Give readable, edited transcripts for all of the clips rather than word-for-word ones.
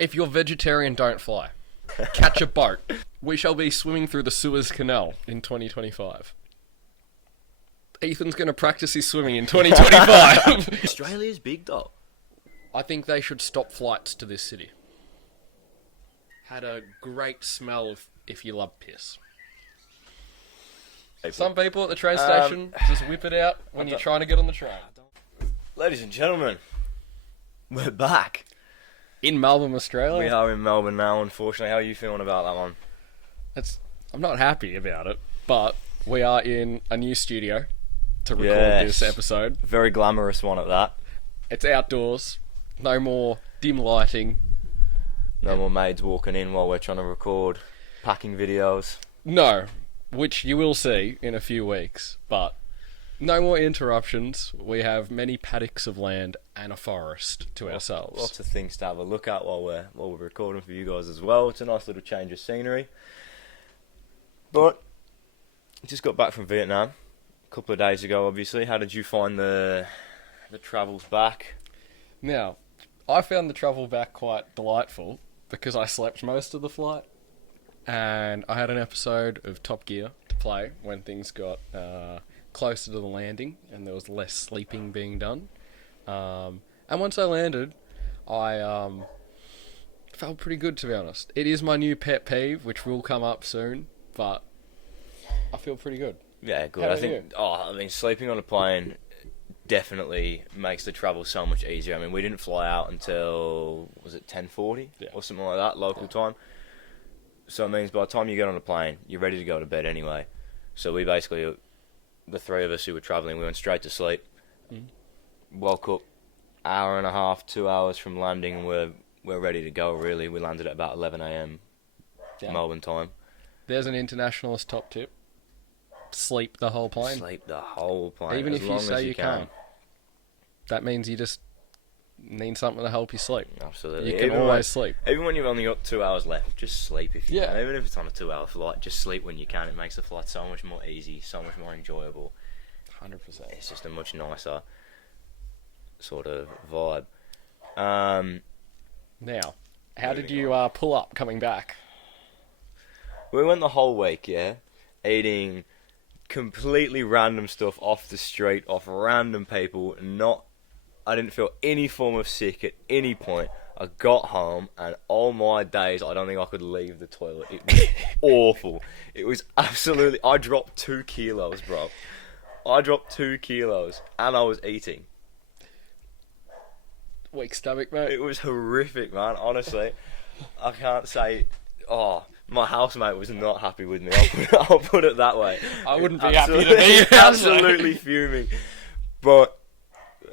If you're vegetarian, don't fly. Catch a boat. We shall be swimming through the Suez Canal in 2025. Ethan's going to practice his swimming in 2025. Australia's big though. I think they should stop flights to this city. Had a great smell if you love piss. Some people at the train station just whip it out when you're trying to get on the train. Ladies and gentlemen, we're back. In Melbourne, Australia. We are in Melbourne now, unfortunately. How are you feeling about that one? I'm not happy about it, but we are in a new studio to record this episode. Very glamorous one at that. It's outdoors. No more dim lighting. No more maids walking in while we're trying to record packing videos. No, which you will see in a few weeks, but no more interruptions. We have many paddocks of land and a forest to ourselves. Lots of things to have a look at while we're recording for you guys as well. It's a nice little change of scenery. But just got back from Vietnam a couple of days ago, obviously. How did you find the travels back? Now, I found the travel back quite delightful because I slept most of the flight, and I had an episode of Top Gear to play when things got closer to the landing and there was less sleeping being done. And once I landed, I felt pretty good, to be honest. It is my new pet peeve, which will come up soon, but I feel pretty good. Yeah, good. How I about think. you? I mean, sleeping on a plane definitely makes the travel so much easier. I mean, we didn't fly out until, was it 10:40 or something like that, local time. So it means by the time you get on a plane, you're ready to go to bed anyway. So we basically, the three of us who were travelling, we went straight to sleep. Woke up hour and a half, 2 hours from landing, and we're ready to go, really. We landed at about 11 a.m. Melbourne time. There's an internationalist top tip. Sleep the whole plane. Sleep the whole plane, Even as if long you say as you can't. That means you just need something to help you sleep. Absolutely. You can always sleep. Even when you've only got 2 hours left, just sleep if you Yeah. can. Even if it's on a 2 hour flight, just sleep when you can. It makes the flight so much more easy, so much more enjoyable. 100%. It's just a much nicer sort of vibe. Now, how did you pull up coming back? We went the whole week, eating completely random stuff off the street, off random people. I didn't feel any form of sick at any point. I got home, and all my days, I don't think I could leave the toilet. It was awful. It was absolutely... I dropped 2 kilos, bro. I dropped 2 kilos, and I was eating. Weak stomach, mate. It was horrific, man. Honestly, I can't say... Oh, my housemate was not happy with me. I'll put it that way. I wouldn't be happy to be absolutely fuming. But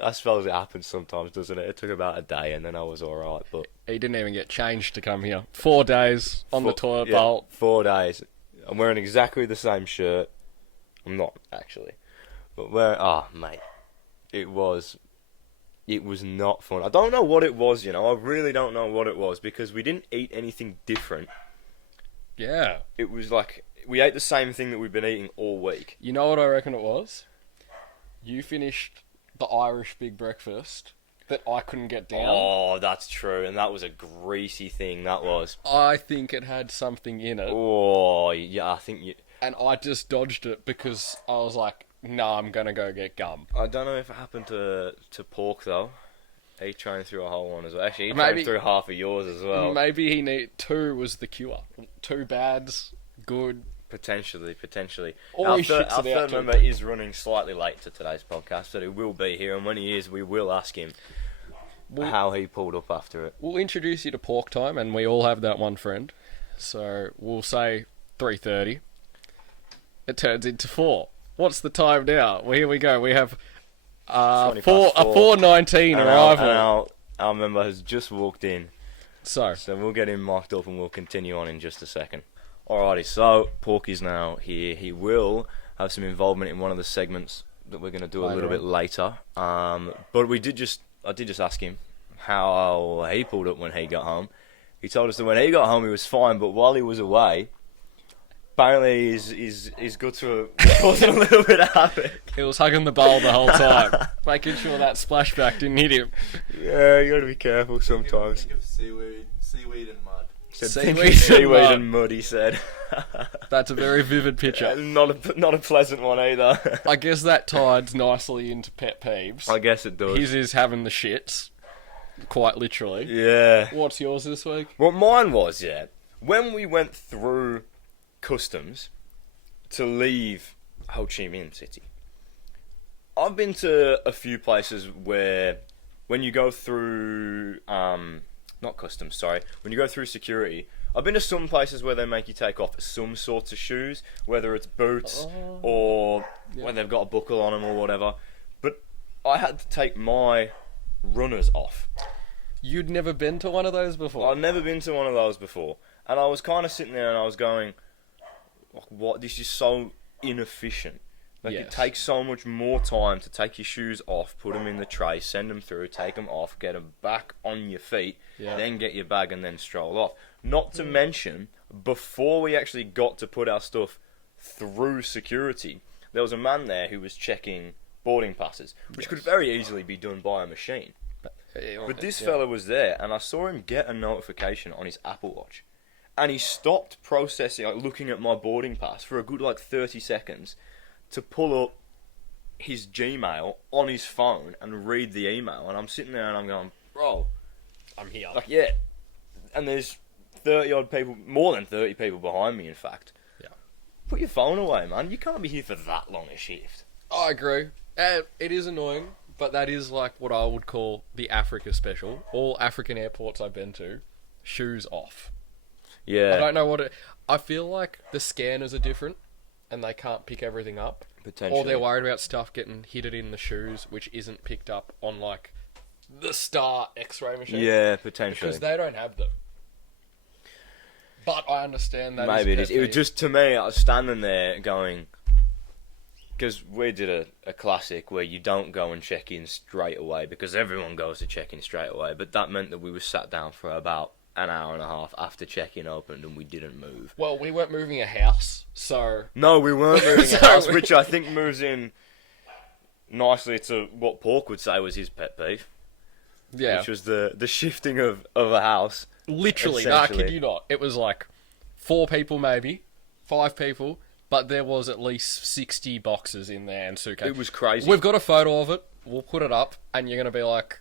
I suppose it happens sometimes, doesn't it? It took about a day, and then I was alright. But He didn't even get changed to come here. 4 days on the toilet yeah, bowl. 4 days. I'm wearing exactly the same shirt. I'm not, actually. But mate. It was not fun. I don't know what it was, I really don't know what it was, because we didn't eat anything different. Yeah. It was like, we ate the same thing that we've been eating all week. You know what I reckon it was? You finished the Irish Big Breakfast that I couldn't get down. Oh, that's true, and that was a greasy thing, that was. I think it had something in it. Oh, yeah, I think you... And I just dodged it because I was like, no, I'm going to go get gum. I don't know if it happened to Pork, though. He trained through a whole one as well. Actually, he Maybe- trained through half of yours as well. Maybe 2 was the cure. 2 bads, good. Potentially. Or Our he third shits it out too. member is running slightly late to today's podcast, but he will be here, and when he is, we will ask him how he pulled up after it. We'll introduce you to Pork Time, and we all have that one friend. So we'll say 3:30. It turns into 4. What's the time now? Well, here we go. We have 20 a past 4. 4:19 And arrival. our member has just walked in, So we'll get him marked up and we'll continue on in just a second. Alrighty, so Pork is now here. He will have some involvement in one of the segments that we're going to do a little bit later. But I did just ask him how he pulled up when he got home. He told us that when he got home he was fine, but while he was away, apparently his guts were causing a little bit of havoc. He was hugging the bowl the whole time, making sure that splashback didn't hit him. Yeah, you gotta be careful sometimes. Think of seaweed and mud. Seaweed and mud, he said. That's a very vivid picture. Not a pleasant one either. I guess that tides nicely into pet peeves. I guess it does. His is having the shits, quite literally. Yeah. What's yours this week? What mine was, when we went through customs to leave Ho Chi Minh City, I've been to a few places where when you go through, not customs, sorry, when you go through security, I've been to some places where they make you take off some sorts of shoes, whether it's boots or when they've got a buckle on them or whatever. But I had to take my runners off. You'd never been to one of those before? I've never been to one of those before. And I was kind of sitting there and I was going, what? This is so inefficient. Like, Yes. it takes so much more time to take your shoes off, put them in the tray, send them through, take them off, get them back on your feet, then get your bag and then stroll off. Not to mention, before we actually got to put our stuff through security, there was a man there who was checking boarding passes, which could very easily be done by a machine. But this fella was there, and I saw him get a notification on his Apple Watch. And he stopped processing, like, looking at my boarding pass for a good, 30 seconds to pull up his Gmail on his phone and read the email. And I'm sitting there and I'm going, bro, I'm here. yeah. And there's 30-odd people, more than 30 people behind me, in fact. Yeah. Put your phone away, man. You can't be here for that long a shift. I agree. It is annoying, but that is like what I would call the Africa special. All African airports I've been to, shoes off. Yeah. I don't know what it... I feel like the scanners are different and they can't pick everything up. Potentially. Or they're worried about stuff getting hidden in the shoes, which isn't picked up on, the Star X-ray machine. Yeah, potentially. Because they don't have them. But I understand that. Maybe it is. It was just, to me, I was standing there going... Because we did a classic where you don't go and check in straight away, because everyone goes to check in straight away. But that meant that we were sat down for about an hour and a half after check-in opened and we didn't move. Well, we weren't moving a house, so... No, we weren't moving a So house, we- which I think moves in nicely to what Pork would say was his pet peeve, Yeah. which was the shifting of a house. Literally, nah, essentially. kid you not. It was 4 people maybe, 5 people, but there was at least 60 boxes in there and suitcases. It was crazy. We've got a photo of it. We'll put it up, and you're going to be like,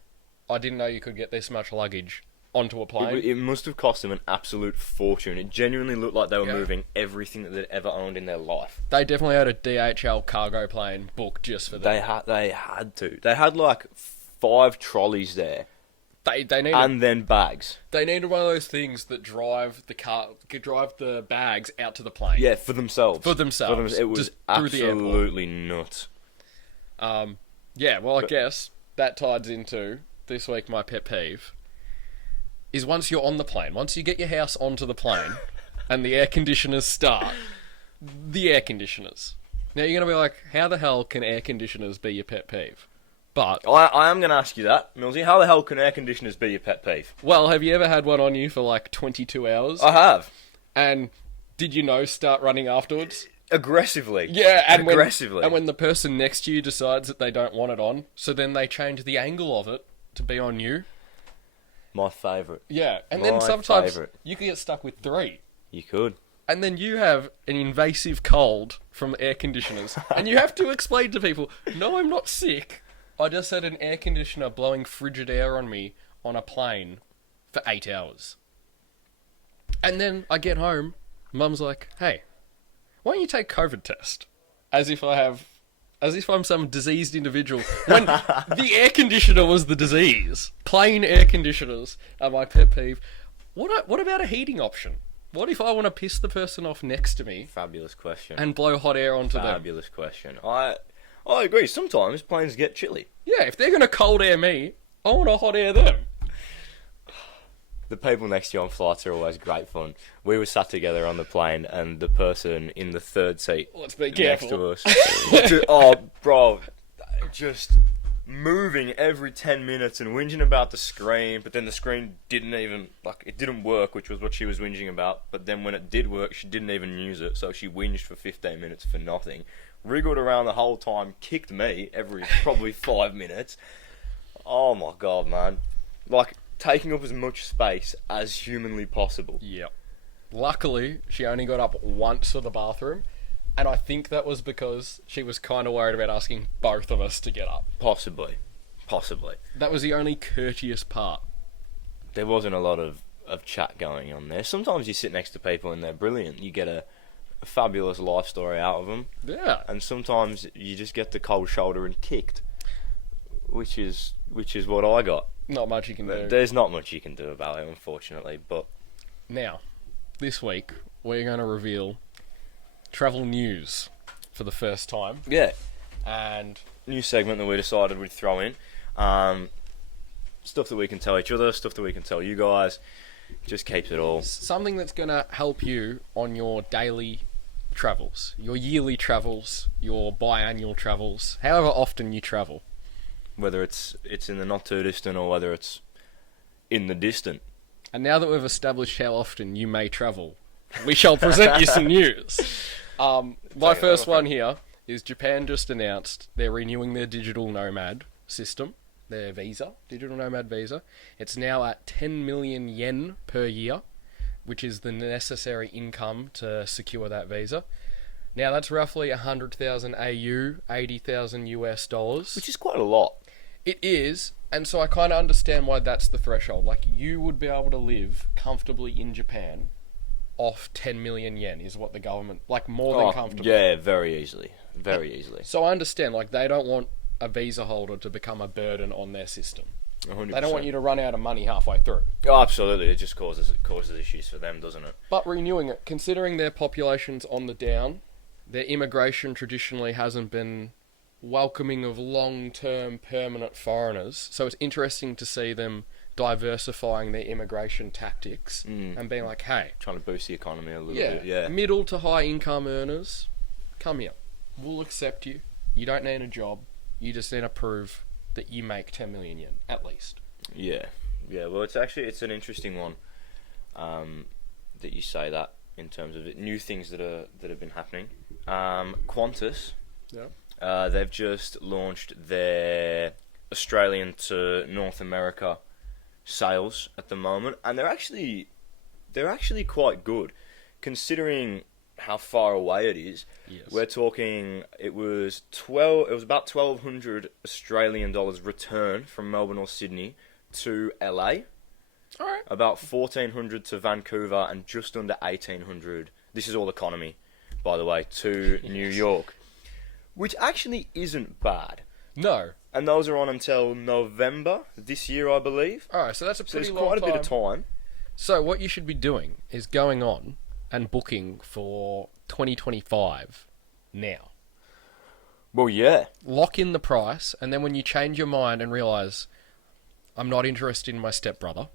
I didn't know you could get this much luggage onto a plane. It must have cost them an absolute fortune. It genuinely looked like they were Yeah. moving everything that they'd ever owned in their life. They definitely had a DHL cargo plane booked just for them. They had to. They had 5 trolleys there, They needed and then bags. they needed one of those things that drive the bags out to the plane. Yeah, for themselves. For themselves, It was just through the airport. absolutely nuts. Yeah, well, I guess that ties into this week. My pet peeve is once you're on the plane, once you get your house onto the plane, and the air conditioners start, the air conditioners. Now you're gonna be like, how the hell can air conditioners be your pet peeve? But I am going to ask you that, Millsy. How the hell can air conditioners be your pet peeve? well, have you ever had one on you for 22 hours? I have. And did you start running afterwards? Aggressively. Yeah, and aggressively. when the person next to you decides that they don't want it on, so then they change the angle of it to be on you. My favourite. Yeah, and My then sometimes favourite. you can get stuck with 3. You could. And then you have an invasive cold from air conditioners. And you have to explain to people, no, I'm not sick. I just had an air conditioner blowing frigid air on me on a plane for 8 hours. And then I get home, Mum's like, hey, why don't you take COVID test? As if I'm some diseased individual. When the air conditioner was the disease. Plain air conditioners are my pet peeve. What about a heating option? What if I want to piss the person off next to me Fabulous question. and blow hot air onto them? Fabulous question. I agree. Sometimes planes get chilly. Yeah, if they're going to cold air me, I want to hot air them. The people next to you on flights are always great fun. We were sat together on the plane, and the person in the third seat Let's be next careful. to us, oh, bro, just moving every 10 minutes and whinging about the screen, but then the screen it didn't work, which was what she was whinging about. But then when it did work, she didn't even use it, so she whinged for 15 minutes for nothing. Wriggled around the whole time, kicked me every probably 5 minutes. Oh my god, man. Like, taking up as much space as humanly possible. Yep. Luckily, she only got up once to the bathroom, and I think that was because she was kind of worried about asking both of us to get up. Possibly. That was the only courteous part. There wasn't a lot of chat going on there. Sometimes you sit next to people and they're brilliant. You get a fabulous life story out of them. Yeah. And sometimes you just get the cold shoulder and kicked, which is what I got. Not much you can do. There's not much you can do about it, unfortunately. But Now, this week, we're going to reveal travel news for the first time. yeah, And new segment that we decided we'd throw in. Stuff that we can tell each other, stuff that we can tell you guys. Just keeps it all. something that's going to help you on your daily travels, your yearly travels, your biannual travels, however often you travel. Whether it's in the not too distant or whether it's in the distant. And now that we've established how often you may travel, we shall present you some news. My first one here is Japan just announced they're renewing their digital nomad system, their visa, digital nomad visa. It's now at 10 million yen per year, which is the necessary income to secure that visa. Now that's roughly 100,000 AU, 80,000 US dollars. Which is quite a lot. It is, and so I kind of understand why that's the threshold. Like, you would be able to live comfortably in Japan off 10 million yen is what the government, like, more than comfortable. Yeah, very easily. Very easily. So I understand, like, they don't want a visa holder to become a burden on their system. 100%. They don't want you to run out of money halfway through. Oh, absolutely. It just causes issues for them, doesn't it? But renewing it, considering their population's on the down, their immigration traditionally hasn't been welcoming of long-term permanent foreigners. So it's interesting to see them diversifying their immigration tactics and being like, hey, Trying to boost the economy a little bit. Yeah. middle to high income earners, come here. We'll accept you. You don't need a job. You just need to prove that you make 10 million yen, at least. Yeah. Well, it's an interesting one that you say that in terms of it. New things that have been happening. Qantas. Yeah. They've just launched their Australian to North America sales at the moment, and they're actually quite good, considering how far away it is. Yes. We're talking it was about 1,200 Australian dollars return from Melbourne or Sydney to LA. All right. About 1,400 to Vancouver and just under 1,800. This is all economy, by the way, to New York. Which actually isn't bad. No. And those are on until November this year, I believe. All right, so that's a So pretty there's long quite a time. bit of time. So what you should be doing is going on and booking for 2025 now. Well, yeah. Lock in the price, and then when you change your mind and realise, I'm not interested in my stepbrother,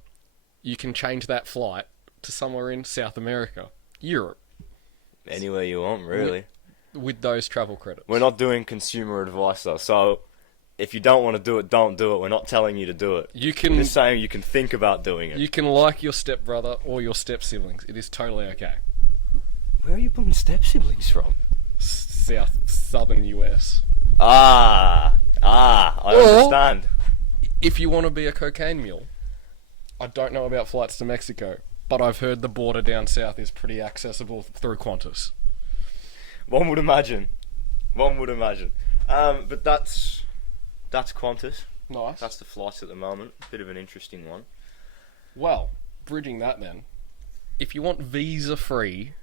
you can change that flight to somewhere in South America, Europe, Anywhere you want, really. with those travel credits. We're not doing consumer advice, though. So if you don't want to do it, don't do it. We're not telling you to do it. You We're can just saying you can think about doing it. you can like your stepbrother or your step siblings. It is totally okay. Where are you pulling step siblings from? Southern US. I Or- understand. If you want to be a cocaine mule, I don't know about flights to Mexico, but I've heard the border down south is pretty accessible through Qantas. One would imagine. But that's Qantas. Nice. That's the flights at the moment. Bit of an interesting one. Well, bridging that then, if you want visa free,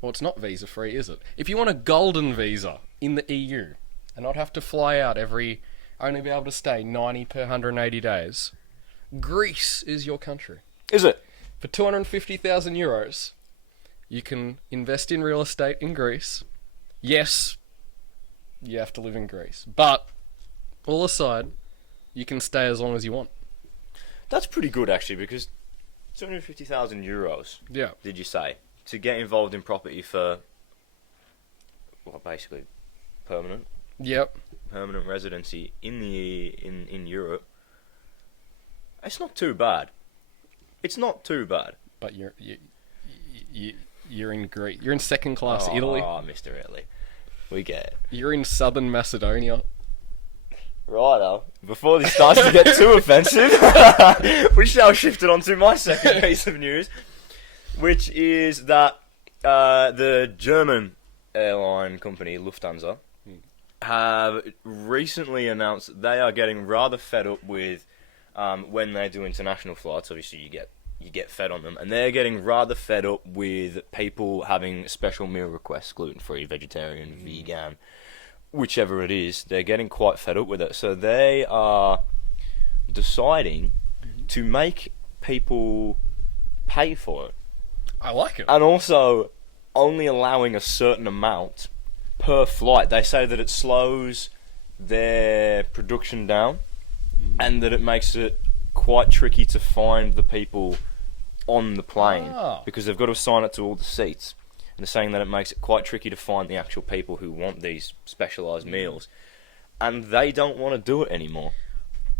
well, it's not visa free, is it? If you want a golden visa in the EU and not have to fly out only be able to stay 90 per 180 days, Greece is your country. Is it? For 250,000 euros, you can invest in real estate in Greece. Yes, you have to live in Greece, but all aside, you can stay as long as you want. That's pretty good, actually, because 250,000 euros, Yeah. did you say, to get involved in property for, well, basically permanent, Yep. permanent residency in Europe, it's not too bad. It's not too bad. But you're in Greece. You're in second class Italy. Oh, Mr. Italy. We get it. You're in southern Macedonia. Righto. Before this starts to get too offensive, we shall shift it on to my second piece of news, which is that the German airline company Lufthansa have recently announced they are getting rather fed up with when they do international flights. Obviously, you get fed on them, and they're getting rather fed up with people having special meal requests, gluten-free, vegetarian, vegan, whichever it is. They're getting quite fed up with it, so they are deciding to make people pay for it, I like it. and also only allowing a certain amount per flight. They say that it slows their production down, and that it makes it quite tricky to find the people on the plane because they've got to assign it to all the seats. And they're saying that it makes it quite tricky to find the actual people who want these specialised meals, and they don't want to do it anymore.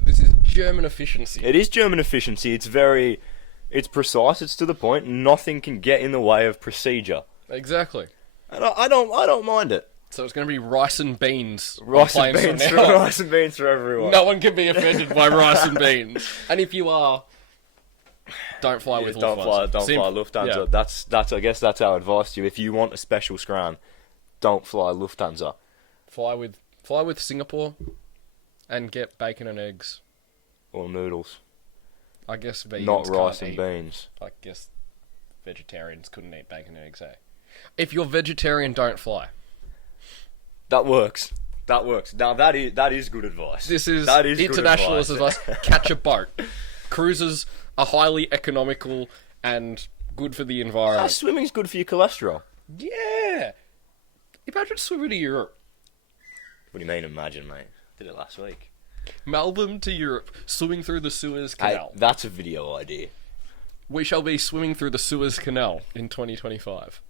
This is German efficiency. It is German efficiency. It's precise. It's to the point. Nothing can get in the way of procedure. Exactly. And I don't mind it. So it's going to be rice and beans. on Rice and planes beans, from now on. rice and beans for everyone. No one can be offended by rice and beans. And if you are, don't fly with Don't fly Lufthansa. Yeah. That's I guess that's our advice to you. If you want a special scran, don't fly Lufthansa. Fly with Singapore, and get bacon and eggs. Or noodles. I guess vegans Not can't rice and eat. beans. I guess vegetarians couldn't eat bacon and eggs. Eh? If you're vegetarian, don't fly. That works. Now that is good advice. This is That is good internationalist advice. advice. Catch a boat. Cruises are highly economical and good for the environment. Swimming's good for your cholesterol. Yeah. Imagine swimming to Europe. What do you mean, imagine, mate? Did it last week. Melbourne to Europe, swimming through the Suez Hey, Canal. that's a video idea. We shall be swimming through the Suez Canal in 2025.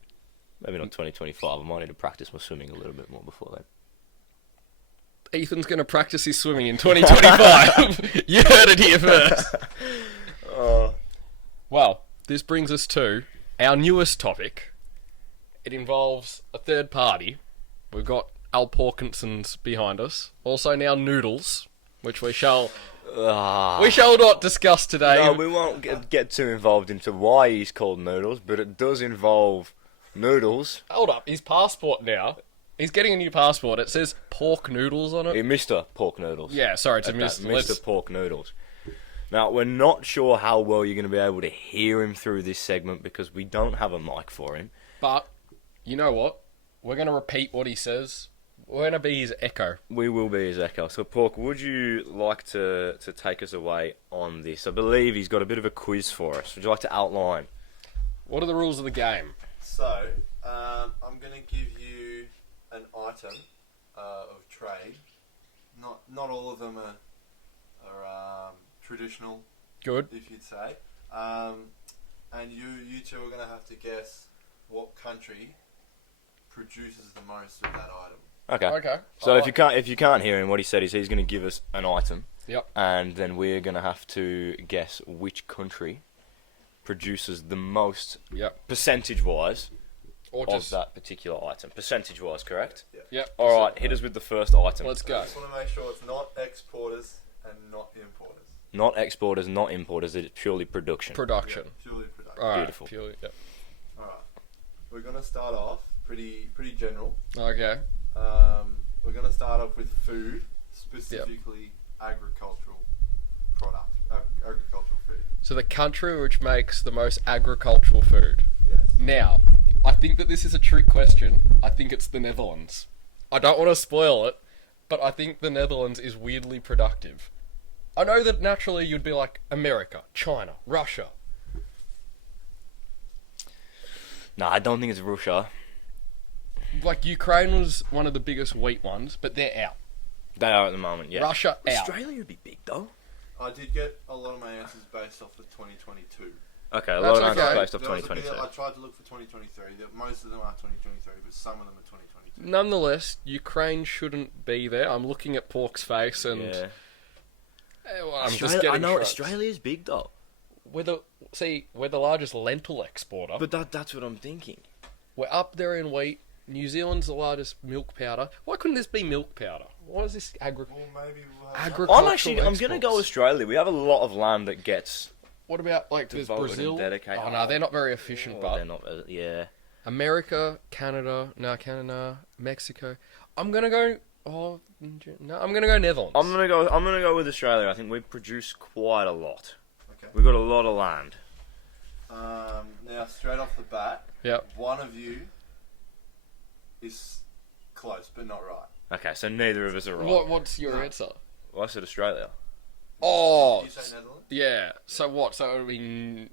Maybe not 2025. I might need to practice my swimming a little bit more before then. Ethan's going to practice his swimming in 2025. You heard it here first. Well, this brings us to our newest topic. It involves a third party. We've got Al Porkinson's behind us. Also now Noodles, which we shall not discuss today. No, we won't get too involved into why he's called Noodles, but it does involve noodles. Hold up, his passport now. He's getting a new passport. It says pork noodles on it. Mr. Pork Noodles. Yeah, sorry to Mr. Pork Noodles. Now, we're not sure how well you're going to be able to hear him through this segment because we don't have a mic for him. But, you know what? We're going to repeat what he says. We're going to be his echo. We will be his echo. So, Pork, would you like to take us away on this? I believe he's got a bit of a quiz for us. Would you like to outline? What are the rules of the game? So, I'm going to give you an item of trade. Not all of them are traditional, Good. if you'd say. And you two are going to have to guess what country produces the most of that item. Okay. So if you can't hear him, what he said is he's going to give us an item. Yep. And then we're going to have to guess which country produces the most Yep. percentage-wise Or of just... that particular item. Percentage-wise, correct? Yep. All right, hit us with the first item. Let's I go. just want to make sure it's not exporters and not importers. Not exporters, not importers. It's purely production. Production. Yeah, purely production. Alright, Beautiful. purely, yep. Alright. We're going to start off pretty general. Okay. We're going to start off with food, specifically agricultural product, agricultural food. So the country which makes the most agricultural food. Yes. Now, I think that this is a trick question. I think it's the Netherlands. I don't want to spoil it, but I think the Netherlands is weirdly productive. I know that naturally you'd be like America, China, Russia. No, I don't think it's Russia. Like Ukraine was one of the biggest wheat ones, but they're out. They are at the moment, yeah. Russia out. Australia would be big, though. I did get a lot of my answers based off of 2022. Okay, a That's lot of okay. answers based off There was a bit- 2022. I tried to look for 2023. Most of them are 2023, but some of them are 2022. Nonetheless, Ukraine shouldn't be there. I'm looking at Pork's face and Yeah. well, I'm just Australia, getting I know shrugs. Australia's big though, We're the largest lentil exporter. but that's what I'm thinking. We're up there in wheat. New Zealand's the largest milk powder. Why couldn't this be milk powder? What is this Well, maybe we'll have Agricultural I'm gonna go exports. Australia. We have a lot of land that gets. What about like there's Devoted and Brazil? dedicated. Oh no, they're not very efficient. Oh, But they're not. Yeah. America, Canada, Mexico. I'm gonna go. Oh no, I'm gonna go Netherlands. I'm gonna go with Australia. I think we produce quite a lot. Okay. We've got a lot of land. Now, straight off the bat, Yep. one of you is close, but not right. Okay, so neither of us are right. What's your No. answer? Well, I said Australia. Oh, Did you say Netherlands? yeah. So what? So it would be.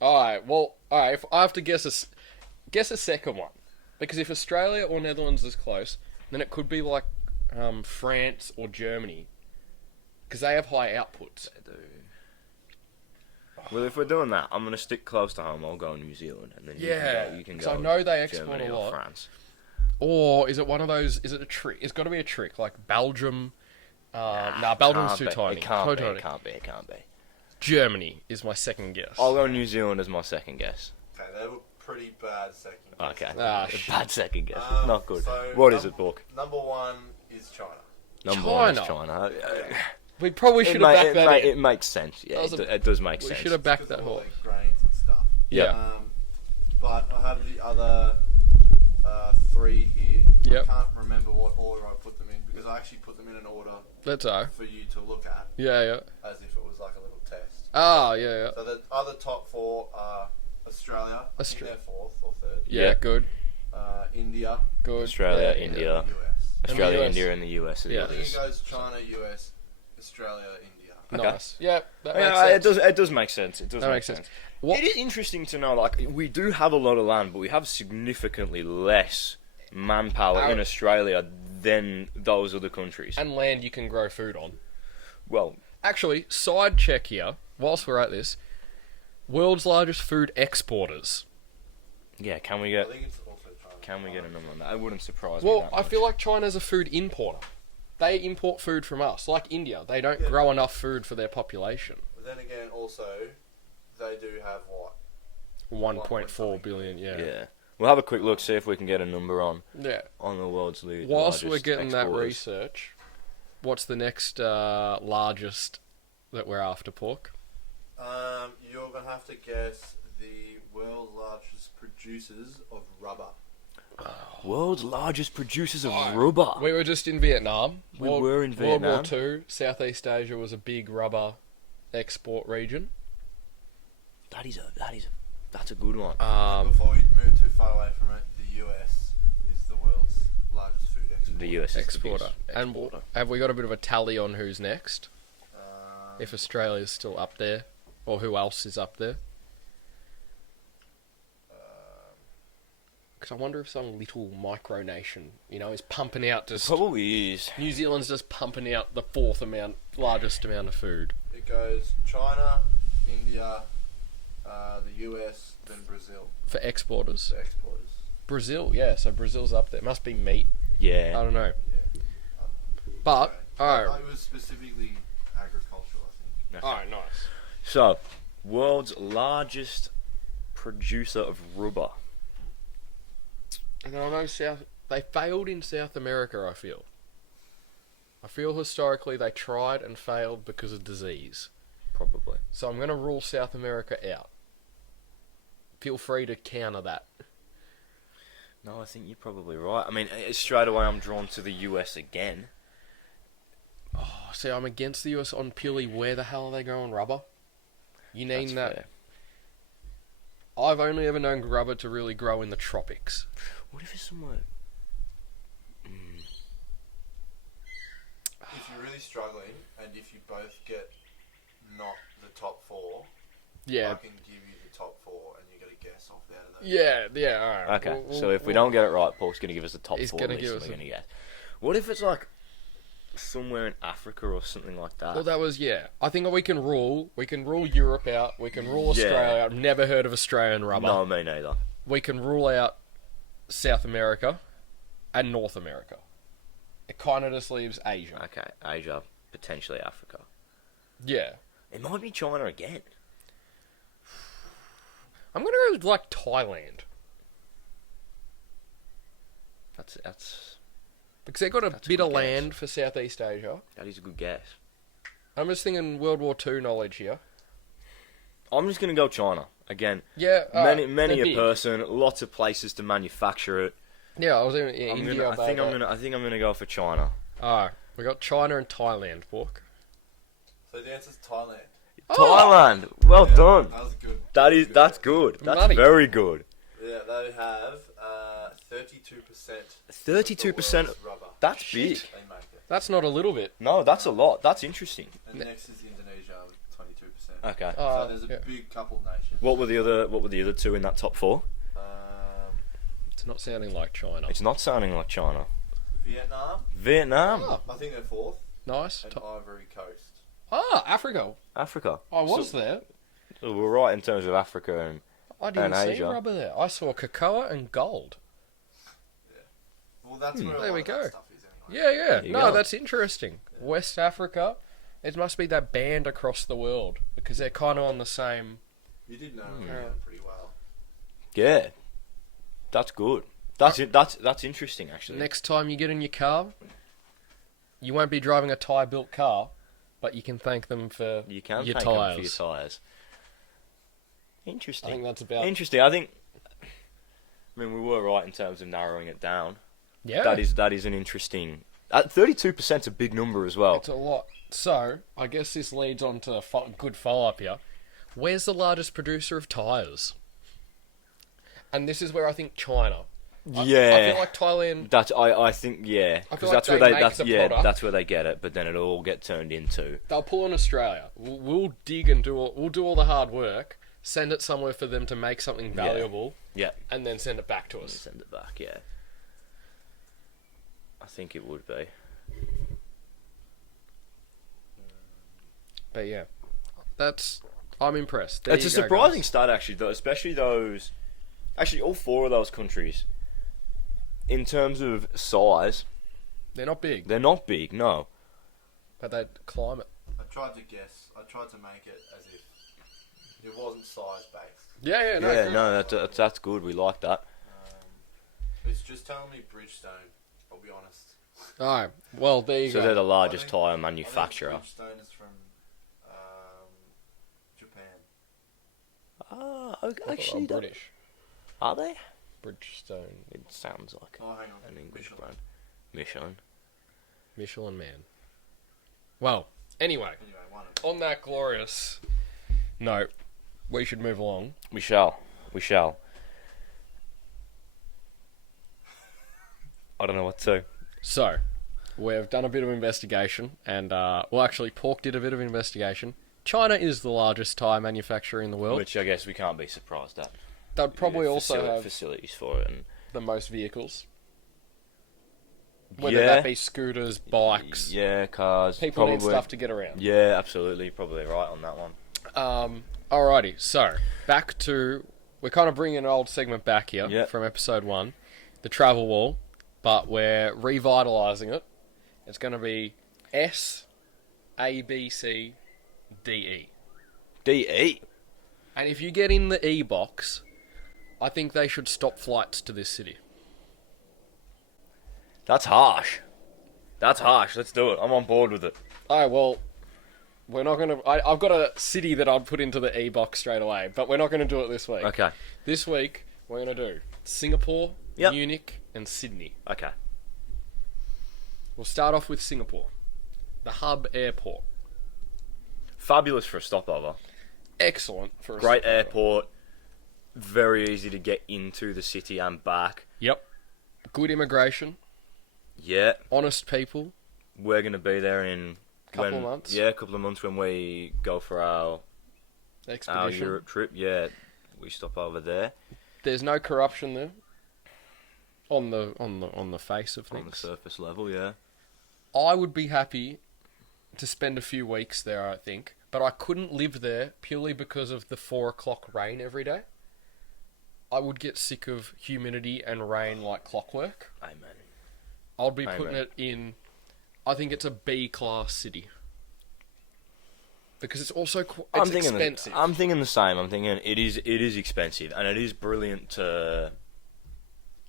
All right. Well, all right. If I have to guess a second one, because if Australia or Netherlands is close, then it could be like France or Germany, because they have high outputs. Well, if we're doing that, I'm gonna stick close to home. I'll go New Zealand, and then Yeah, you can 'cause go. I know they export Germany a or lot. France. Or is it one of those? Is it a trick? It's got to be a trick, like Belgium. Belgium's Can't too be. tiny. It can't Too be. tiny. It can't be. It can't be. Germany is my second guess. I'll go New Zealand as my second guess. Okay, they were pretty bad second guesses. Okay. Ah, A shit. bad second guess. Um, Not good. so What is it, Book? Number one is China. Number one is China. China. We probably should have backed that in. It makes sense. Yeah, That was it does make We sense. should have backed Because that of all horse. their grains and stuff. Yeah. But I have the other three here. Yep. I can't remember what order I put them in because I actually put them in an order That's all. for you to look at Yeah. as if it was like a little test. Yeah. So the other top four are Australia. I think they're fourth or third. Yeah, Yeah. good. India. Good. Australia, Yeah, India. And the US. Australia, US. India, and the US. Are the Yeah. I think others. it goes China, US, Australia, India. Okay. Nice. Yeah, that makes Yeah, sense. it does make sense. It does That make makes sense. sense. What- It is interesting to know, like, we do have a lot of land, but we have significantly less manpower in Australia than those other countries. And land you can grow food on. Well, Actually, side check here, whilst we're at this. World's largest food exporters. yeah, can we I get think it's also China. a number on that? It wouldn't surprise me. Well, that I much. feel like China's a food importer. They import food from us, like India. They don't Yeah. grow enough food for their population. But then again, also, they do have what? 1.4 billion, yeah. Yeah. We'll have a quick look, see if we can get a number on Yeah. the world's lead. Whilst we're getting that research, what's the next largest that we're after, Pork? You're gonna have to guess the world's largest producers of rubber. World's largest producers of Alright. rubber. We were just in Vietnam. We were in Vietnam. World War II, Southeast Asia was a big rubber export region. That's a good one. Before we move too far away from it, the US is the world's largest food exporter. The US is the Exporter. biggest And exporter. have we got a bit of a tally on who's next? Um, If Australia's still up there, or who else is up there? Because I wonder if some little micronation, is pumping out just. Probably is. New Zealand's just pumping out the largest amount of food. it goes China, India, the US, then Brazil. For exporters. The exporters. Brazil, yeah, so Brazil's up there. Must be meat. I Yeah. don't know. Yeah. But, No, alright. it was specifically agricultural, I think. Alright, nice. So, world's largest producer of rubber. And I know they failed in South America, I feel. I feel historically they tried and failed because of disease. Probably. So I'm going to rule South America out. Feel free to counter that. No, I think you're probably right. I mean, straight away I'm drawn to the US again. Oh, see, I'm against the US on purely where the hell are they growing rubber? You That's need that. fair. I've only ever known rubber to really grow in the tropics. What if it's somewhere? If you're really struggling, and if you both get not the top four, I Yeah. can give you the top four, and you got to guess off out of those. Yeah, alright. Okay, so if we don't get it right, Paul's going to give us the top He's four gonna list give and us we're a- going to guess. What if it's like somewhere in Africa or something like that. Well, that was, yeah. I think we can rule Europe out. We can rule Australia out. Never heard of Australian rubber. No, me neither. We can rule out South America and North America. It kind of just leaves Asia. Okay, Asia, potentially Africa. Yeah. It might be China again. I'm going to go with, like, Thailand. That's Because they've got a That's a bit of good guess. land for Southeast Asia. that is a good guess. I'm just thinking World War II knowledge here. I'm just gonna go China again. Yeah. Many they're a big. person, lots of places to manufacture it. Yeah, I was in India. I think I'm gonna go for China. Alright, we got China and Thailand, Pork. So the answer's Thailand. Thailand. Well Yeah, done. That was good. That's good. That's Money. very good. Yeah, they have 32%. 32%. Rubber. That's Shit. big. They make it. That's not a little bit. No, that's a lot. That's interesting. And next is Indonesia with 22%. Okay. So there's a Yeah. big couple nations. What were the other two in that top four? It's not sounding like China. It's not sounding like China. Vietnam. Vietnam. Oh, I think they're fourth. nice. And Ivory Coast. Africa. Africa. I was there. So we're right in terms of Africa and I didn't and see Asia. rubber there. I saw cocoa and gold. Well, that's where There a lot we of go. that stuff is anyway. Yeah. you No, go. that's interesting. West Africa. It must be that band across the world because they're kind of on the same. You did know Yeah. pretty well. yeah, that's good. That's interesting actually. Next time you get in your car, you won't be driving a Thai-built car, but you can thank them for You can your thank them tyres. for your tyres. I Interesting. think that's about. Interesting. I mean, we were right in terms of narrowing it down. Yeah. That is an interesting. 32% a big number as well. It's a lot. So, I guess this leads on to a good follow-up here. Where's the largest producer of tyres? And this is where I think China. I feel like Thailand. That's I think I yeah, feel because like that's where they they make that's the yeah product. that's where they get it, but then it'll all get turned into They'll pull in Australia. We'll dig and we'll do all the hard work. Send it somewhere for them to make something valuable, yeah, and then send it back to and us. send it back. Yeah, I think it would be. But yeah, I'm impressed. There It's a you go, surprising guys. stat actually, though, especially those. Actually, all four of those countries, in terms of size, They're not big, they're not big. No. but they climate. I tried to guess. I tried to make it as if it wasn't size based. Yeah, no. Yeah, good. no, that's good. We like that. It's just telling me Bridgestone. I'll be honest. All right. Well, there you So go. they're the largest I think- tyre I think manufacturer. Bridgestone is from Japan. Ah, I'm actually, British. are they? Bridgestone, It sounds like Oh, hang on. an English Michelin. brand. Michelin. Michelin Man. Well, anyway, Anyway, one of them. on that glorious note, we should move along. We shall. We shall. I don't know what to. So, we've done a bit of investigation, and well, actually, Pork did a bit of investigation. China is the largest tyre manufacturer in the world. Which I guess we can't be surprised at. They'd probably also have facilities for it. And the most vehicles. Whether yeah, that be scooters, bikes, yeah, cars. people probably. need stuff to get around. Yeah, absolutely. Probably right on that one. Alrighty, so back to we're kind of bringing an old segment back here Yep. from episode 1, the travel wall, but we're revitalising it. It's going to be S, A, B, C, D, E. DE. And if you get in the E box, I think they should stop flights to this city. That's harsh. That's harsh. Let's do it. I'm on board with it. Alright, well, we're not going to... I've got a city that I'd put into the E box straight away, but we're not going to do it this week. Okay. This week, we're going to do Singapore, Yep. Munich, and Sydney. Okay. We'll start off with Singapore, the hub airport. Fabulous for a stopover. Excellent for a Great stopover. airport. Very easy to get into the city and back. Yep. Good immigration, Yeah. honest people. We're going to be there in... Couple of months. Yeah, a couple of months when we go for our Expedition. Europe trip. Yeah, we stop over there There's no corruption there. On the face of on the things. surface level, yeah. I would be happy to spend a few weeks there, I think, but I couldn't live there purely because of the 4 o'clock rain every day. I would get sick of humidity and rain like clockwork. Amen. I'd be putting it in... I think it's a B-class city. Because it's also expensive. I'm thinking the same. I'm thinking it is expensive, and it is brilliant to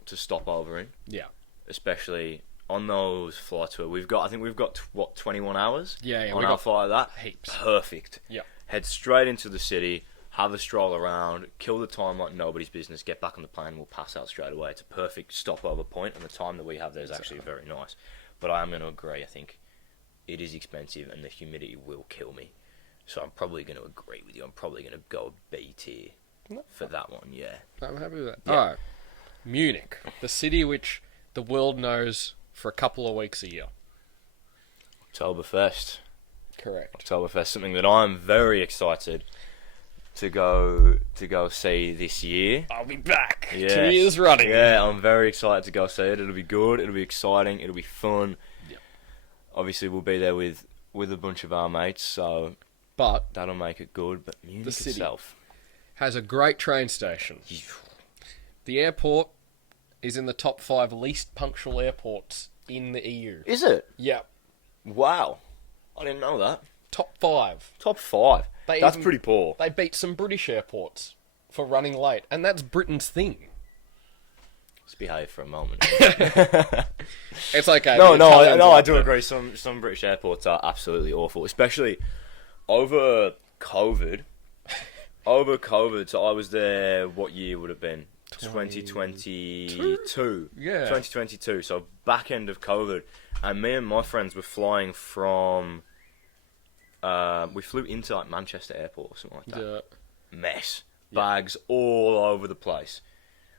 stop over in. Yeah. Especially on those flights where we've got 21 hours? Yeah, on our flight like that? Heaps. Perfect. Yeah. Head straight into the city, have a stroll around, kill the time like nobody's business, get back on the plane, we'll pass out straight away. It's a perfect stopover point, and the time that we have there is actually very nice. But I am going to agree, I think it is expensive, and the humidity will kill me. So I'm probably going to agree with you. I'm probably going to go a B tier for that one, yeah. I'm happy with that. Yeah. Alright. Munich. The city which the world knows for a couple of weeks a year. Oktoberfest. Correct. Oktoberfest, something that I'm very excited to go see this year. I'll be back. Yes. 2 years running. Yeah, I'm very excited to go see it. It'll be good. It'll be exciting. It'll be fun. Yep. Obviously, we'll be there with a bunch of our mates, so But that'll make it good. But Munich city itself has a great train station. The airport is in the top 5 least punctual airports in the EU. is it? Yep. Wow, I didn't know that. Top 5. Top 5. They That's even- pretty poor. They beat some British airports for running late, and that's Britain's thing. Let's behave for a moment. It's okay. No, the Italians I like do it. agree. Some British airports are absolutely awful, especially over COVID. Over COVID, so I was there. What year would it have been? 2022. Yeah. 2022. So back end of COVID, and me and my friends were flying from. We flew into like Manchester Airport or something like that. Yeah. Mess. Bags all over the place.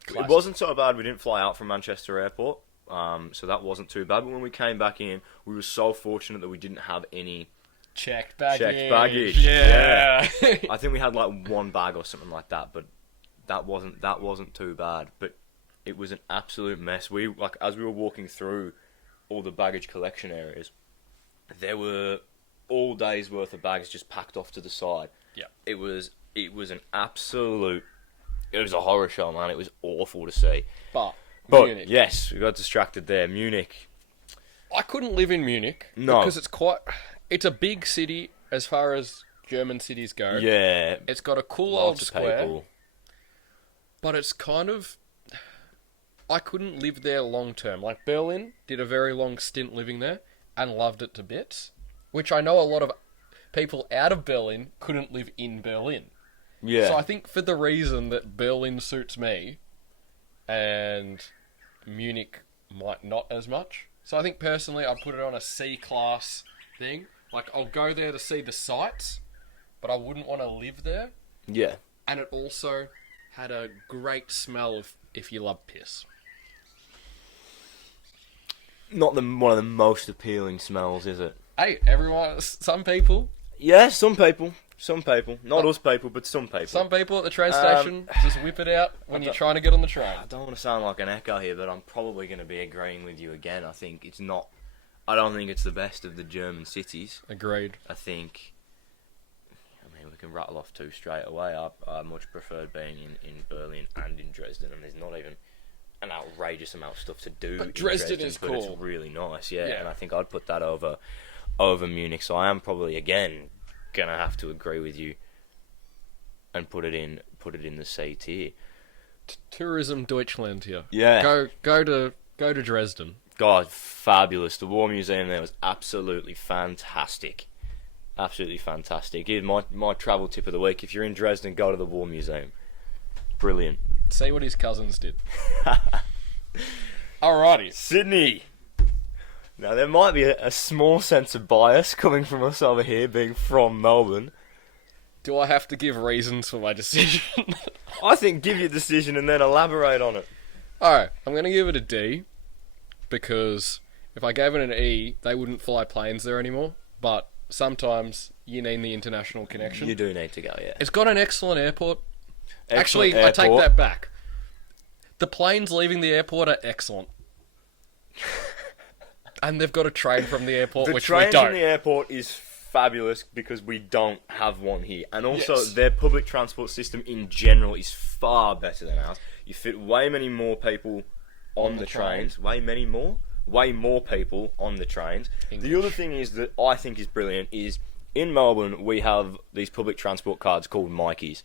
Classic. It wasn't so bad. We didn't fly out from Manchester Airport, so that wasn't too bad. But when we came back in, we were so fortunate that we didn't have any Checked baggage. checked baggage. Yeah. I think we had like one bag or something like that, but that wasn't too bad. But it was an absolute mess. We as we were walking through all the baggage collection areas, there were all days worth of bags just packed off to the side. Yeah. It was an absolute. It was a horror show, man. It was awful to see. But But Munich. yes, we got distracted there. Munich. I couldn't live in Munich No. because it's a big city as far as German cities go. Yeah. It's got a cool old Lots of square, people. but it's kind of I couldn't live there long term. Like Berlin did a very long stint living there and loved it to bits, which I know a lot of people out of Berlin couldn't live in Berlin. Yeah. So I think for the reason that Berlin suits me and Munich might not as much. So I think personally I'd put it on a C-class thing. Like I'll go there to see the sights, but I wouldn't want to live there. Yeah. And it also had a great smell if you love piss. Not one of the most appealing smells, is it? Hey, some people Yeah, some people. Not us people, but some people. at the train station just whip it out when you're trying to get on the train. I don't want to sound like an echo here, but I'm probably going to be agreeing with you again. I don't think it's the best of the German cities. Agreed. I mean, we can rattle off 2 straight away. I much preferred being in Berlin and in Dresden, and there's not even an outrageous amount of stuff to do. But in Dresden is but cool. It's really nice, yeah. Yeah. And I think I'd put that over Munich. So I am probably again gonna have to agree with you and put it in the C tier. Tourism Deutschland here. Yeah. Go to Dresden. God, fabulous. The War Museum there was absolutely fantastic. Absolutely fantastic. Here's my travel tip of the week. If you're in Dresden, go to the War Museum. Brilliant. See what his cousins did. Alrighty. Sydney. Now, there might be a small sense of bias coming from us over here, being from Melbourne. Do I have to give reasons for my decision? I think give your decision and then elaborate on it. Alright, I'm going to give it a D. Because if I gave it an E, they wouldn't fly planes there anymore. But sometimes you need the international connection. You do need to go, yeah. It's got an excellent airport. Excellent Actually, I take airport. that back. The planes leaving the airport are excellent. And they've got a train from the airport, The which train we don't. from the airport is fabulous because we don't have one here. And also, Yes. their public transport system in general is far better than ours. You fit way many more people on the trains. Way more people on the trains. The English. other thing is that I think is brilliant is in Melbourne we have these public transport cards called Mikeys.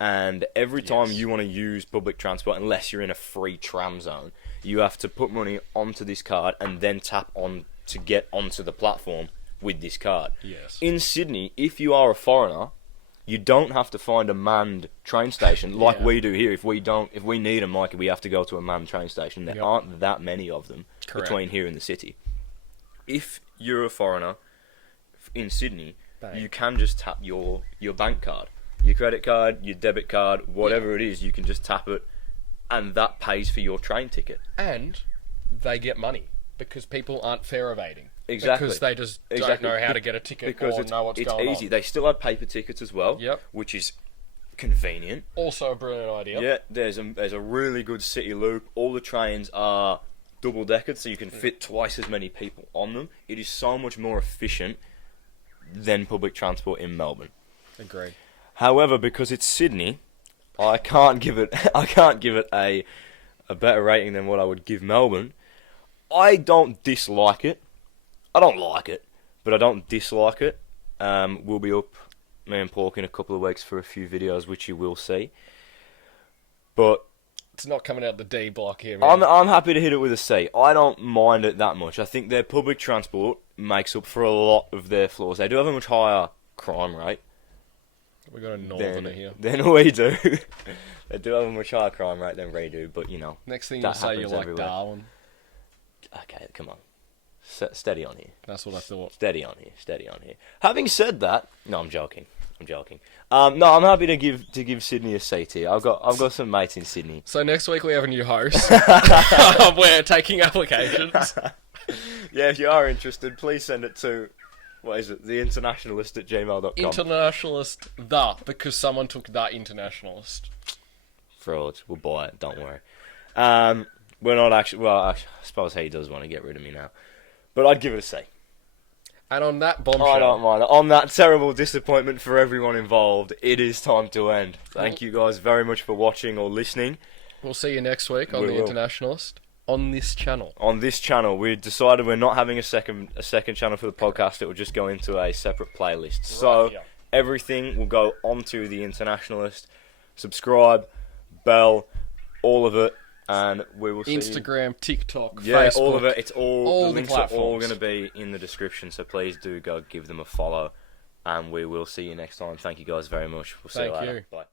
And every time you want to use public transport, unless you're in a free tram zone, you have to put money onto this card and then tap on to get onto the platform with this card. Yes. In Sydney, if you are a foreigner, you don't have to find a manned train station like Yeah. we do here. If we need a Mikey, we have to go to a manned train station. There Yep. aren't that many of them Correct. between here and the city. If you're a foreigner in Sydney, Bang. you can just tap your bank card. Your credit card, your debit card, whatever it is, you can just tap it, and that pays for your train ticket. And they get money because people aren't fare evading. Exactly. Because they just Exactly. don't know how to get a ticket Because or know what's going easy. on. They still have paper tickets as well, Yep. which is convenient. Also a brilliant idea. Yeah, there's a really good city loop. All the trains are double deckered, so you can fit twice as many people on them. It is so much more efficient than public transport in Melbourne. Agreed. However, because it's Sydney, I can't give it a better rating than what I would give Melbourne. I don't dislike it. I don't like it, but I don't dislike it. We'll be up, me and Pork, in a couple of weeks for a few videos, which you will see. But It's not coming out the D block here, man. I'm happy to hit it with a C. I don't mind it that much. I think their public transport makes up for a lot of their flaws. They do have a much higher crime rate We've got a northerner here. than we do. They do have a much higher crime rate than we do, but you know. Next thing that you'll say you happens like everywhere. Darwin. Okay, come on. Steady on here. That's what I thought. Steady on here. Steady on here. Having said that, no, I'm joking. No, I'm happy to give Sydney a C tier. I've got some mates in Sydney. So next week we have a new host. We're taking applications. Yeah, if you are interested, please send it to, what is it, theinternationalist@gmail.com. Internationalist because someone took the internationalist. Frauds. We'll buy it. Don't worry. We're not actually. Well, I suppose he does want to get rid of me now, but I'd give it a C. And on that bombshell, I don't mind. On that terrible disappointment for everyone involved, it is time to end. Thank you guys very much for watching or listening. we'll see you next week on We The will. Internationalist on this channel. On this channel, we decided we're not having a second channel for the podcast. It will just go into a separate playlist. So yeah. everything will go onto The Internationalist. Subscribe, bell, all of it, and we will see you. Instagram, TikTok, Yeah, Facebook. all of it. It's all the the links are all platforms. going to be in the description. So please do go give them a follow, and we will see you next time. Thank you guys very much. We'll see you Thank later. you. Bye.